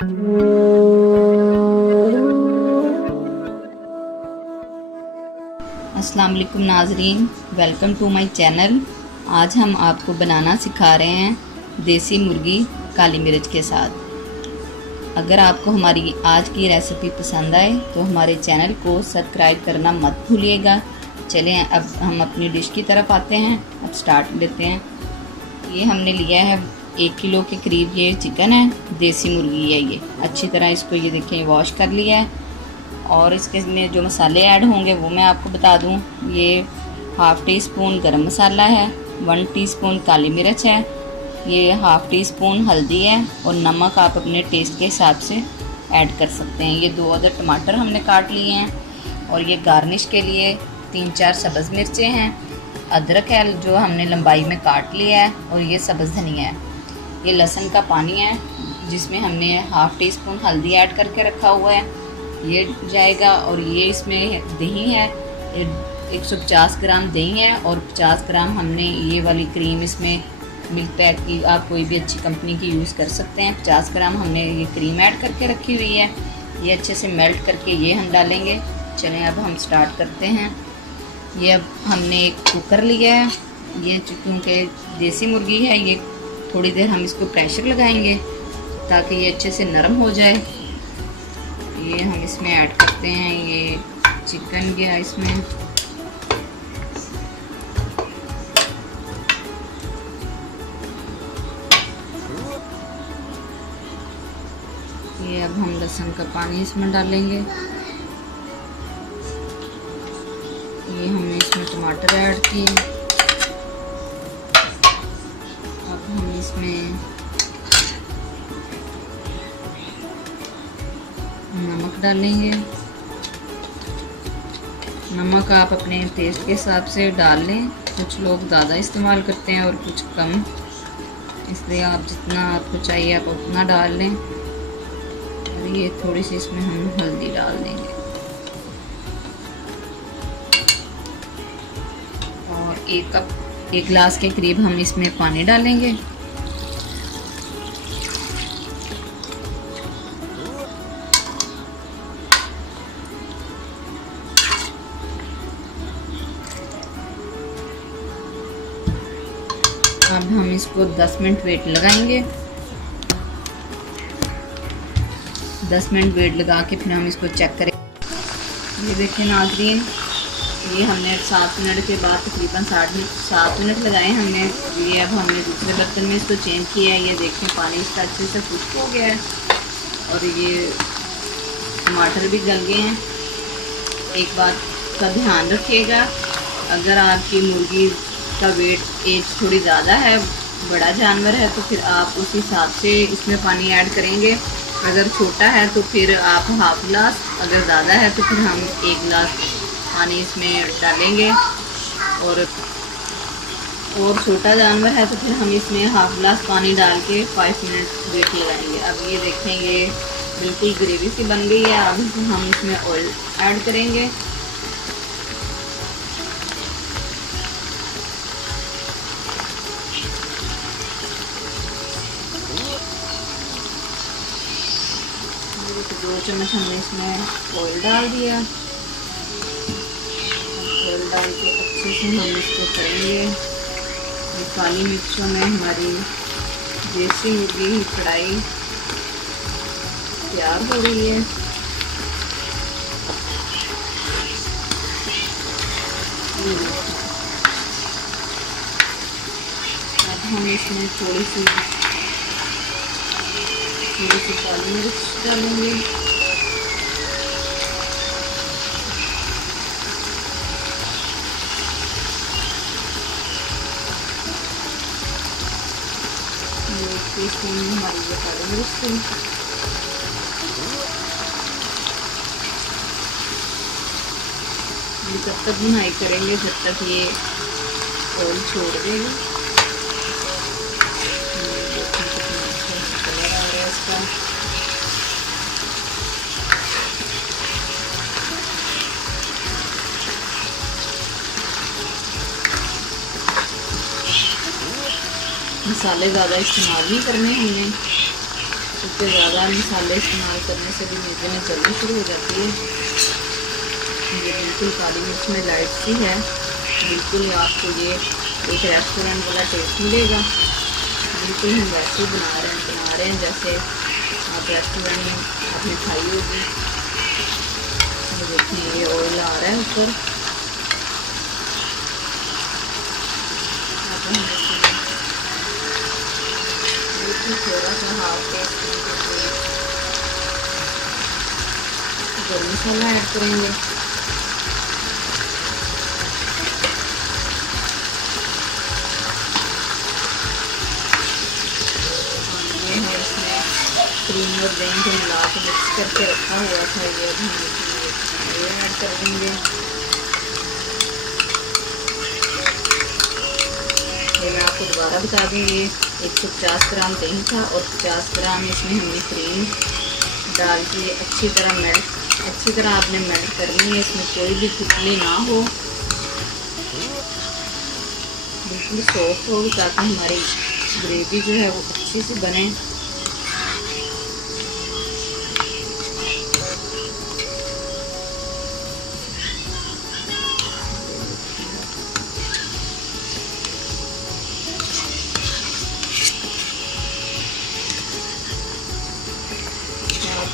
अस्सलाम वालेकुम नाजरीन, वेलकम टू माय चैनल। आज हम आपको बनाना सिखा रहे हैं देसी मुर्गी काली मिर्च के साथ। अगर आपको हमारी आज की रेसिपी पसंद आए तो हमारे चैनल को सब्सक्राइब करना मत भूलिएगा। चलें अब हम अपनी डिश की तरफ आते हैं। अब स्टार्ट लेते हैं। ये हमने लिया है 1 किलो के करीब ये चिकन है, देसी मुर्गी है। ये अच्छी तरह इसको ये देखें वॉश कर लिया है। और इसके में जो मसाले ऐड होंगे वो मैं आपको बता दूं। ये हाफ़ टी स्पून गरम मसाला है, 1 टीस्पून काली मिर्च है, ये हाफ़ टी स्पून हल्दी है और नमक आप अपने टेस्ट के हिसाब से ऐड कर सकते हैं। ये 2 अदर टमाटर हमने काट लिए हैं और ये गार्निश के लिए 3-4 सब्ज़ मिर्चें हैं, अदरक है जो हमने लंबाई में काट लिया है और ये सब्ज़ धनिया है। ये लहसुन का पानी है जिसमें हमने हाफ़ टी स्पून हल्दी ऐड करके रखा हुआ है, ये जाएगा। और ये इसमें दही है, 150 ग्राम दही है और 50 ग्राम हमने ये वाली क्रीम इसमें मिल्क पैक की, आप कोई भी अच्छी कंपनी की यूज़ कर सकते हैं। 50 ग्राम हमने ये क्रीम ऐड करके रखी हुई है। ये अच्छे से मेल्ट करके ये हम डालेंगे। चलें अब हम स्टार्ट करते हैं। ये अब हमने एक कुकर लिया है। ये क्योंकि देसी मुर्गी है, ये थोड़ी देर हम इसको प्रेशर लगाएंगे ताकि ये अच्छे से नरम हो जाए। ये हम इसमें ऐड करते हैं, ये चिकन गया इसमें। ये अब हम लहसुन का पानी इसमें डालेंगे। ये हमने इसमें टमाटर ऐड किए। अब हम इसमें नमक डालेंगे। नमक आप अपने टेस्ट के हिसाब से डाल लें। कुछ लोग ज़्यादा इस्तेमाल करते हैं और कुछ कम, इसलिए आप जितना आपको चाहिए आप उतना डाल लें। और ये थोड़ी सी इसमें हम हल्दी डाल देंगे और 1 गिलास के करीब हम इसमें पानी डालेंगे। अब हम इसको 10 मिनट वेट लगाएंगे। 10 मिनट वेट लगा के फिर हम इसको चेक करें। ये देखें नाज़रीन, ये हमने 7 मिनट के बाद तकरीबन 7 मिनट लगाए हमने। ये अब हमने दूसरे बर्तन में इसको चेंज किया है। ये देखें पानी इसका अच्छे से खुश्क हो गया है और ये टमाटर भी गल गए हैं। एक बात का ध्यान रखिएगा, अगर आपकी मुर्गी का वेट एज थोड़ी ज़्यादा है, बड़ा जानवर है, तो फिर आप उस हिसाब से इसमें पानी ऐड करेंगे। अगर छोटा है तो फिर आप हाफ़ गिलास, अगर ज़्यादा है तो फिर हम 1 गिलास पानी इसमें डालेंगे। और छोटा जानवर है तो फिर हम इसमें हाफ़ गिलास पानी डाल के 5 मिनट वेट लगाएंगे। अब ये देखें, ये बिल्कुल ग्रेवी सी बन गई है। अब हम इसमें ऑयल ऐड करेंगे। तो 2 चम्मच हमने इसमें ऑयल डाल दिया। ऑयल डाल के अच्छे से हम इसको करेंगे। ये काली मिर्चों में हमारी देसी मुर्गी की कढ़ाई तैयार हो रही है। अब हम इसमें थोड़ी सी काली मिर्च डालेंगे। टीस्पून हमारी ये काली मिर्च थी। जब तक भुनाई करेंगे जब तक ये ऑयल छोड़ देगा। कलर आ रहा है इसका। मसाले ज़्यादा इस्तेमाल नहीं करने हमने, तो पे ज़्यादा मसाले इस्तेमाल करने से भी मीठे में जल्दी शुरू हो जाती है। ये बिल्कुल काली मिर्च में लाइट सी है, बिल्कुल आपको ये एक रेस्टोरेंट वाला टेस्ट मिलेगा। बिल्कुल हम वैसे बना रहे हैं जैसे आप रेस्टोरेंट में आपने खाई होगी। ये देखिए ये ऑयल आ रहा है ऊपर। बिल्कुल थोड़ा सा हाफ टेस्ट गरम मसाला ऐड करेंगे। क्रीम और दही को मिला के मिक्स करके रखा हुआ था, ये अब हम इसमें ऐड कर देंगे। ये मैं आपको दोबारा बता दूँ, ये 150 ग्राम दही था और 50 ग्राम इसमें हमने क्रीम डाल के अच्छी तरह आपने मेल्ट करनी है। इसमें कोई भी गुठली ना हो, बिल्कुल सॉफ्ट हो, ताकि हमारी ग्रेवी जो है वो अच्छी सी बने।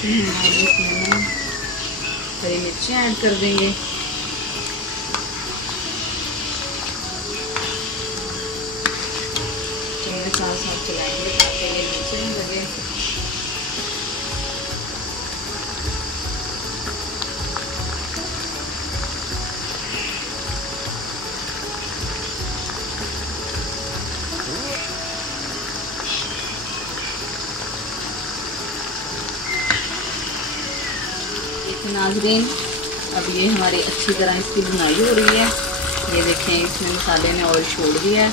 इसमें हरी मिर्चें ऐड कर देंगे। साथ चलाएंगे ताकि ये नीचे न लगे। नाज़रीन, अब ये हमारी अच्छी तरह इसकी भुनाई हो रही है। ये देखें इसमें मसाले ने ऑयल छोड़ दिया है।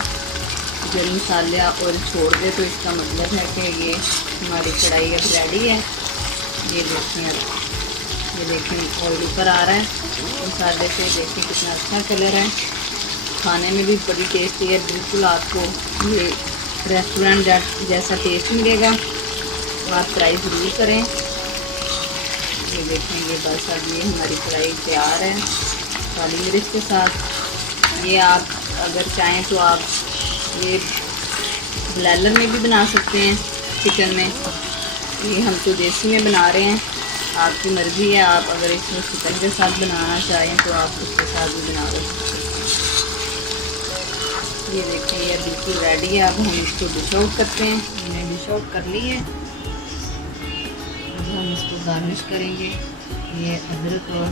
जब मसाले ऑयल छोड़ दे तो इसका मतलब है कि ये हमारी कढ़ाई अब रेडी है। ये देखें ऑयल ऊपर आ रहा है मसाले से। देखें कितना अच्छा कलर है, खाने में भी बड़ी टेस्टी है। बिल्कुल आपको ये रेस्टोरेंट जैसा टेस्ट मिलेगा, तो आप ट्राई ज़रूर करें। ये देखेंगे बस अब ये हमारी फ्राई तैयार है काली मिर्च के साथ। ये आप अगर चाहें तो आप ये ब्लेंडर में भी बना सकते हैं चिकन में। ये हम तो देसी में बना रहे हैं, आपकी मर्ज़ी है। आप अगर इसमें चिकन के साथ बनाना चाहें तो आप उसके साथ भी बना सकते हैं। ये देखें ये बिल्कुल रेडी है। अब हम इसको डिश आउट करते हैं। हमने डिश आउट कर ली है। हम इसको गार्निश करेंगे ये अदरक और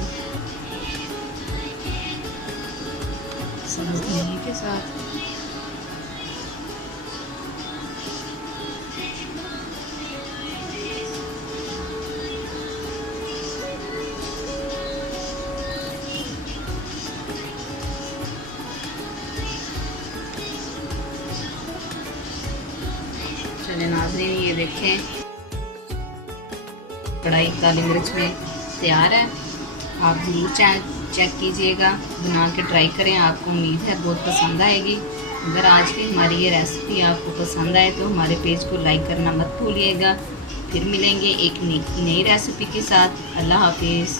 सब्ज़ धनिया के साथ। चलिए नाज़रीन, ये देखें कढ़ाई काली मिर्च में तैयार है। आप ज़रूर चेक कीजिएगा, बना के ट्राई करें। आपको उम्मीद है बहुत पसंद आएगी। अगर आज की हमारी ये रेसिपी आपको पसंद आए तो हमारे पेज को लाइक करना मत भूलिएगा। फिर मिलेंगे एक नई रेसिपी के साथ। अल्लाह हाफिज़।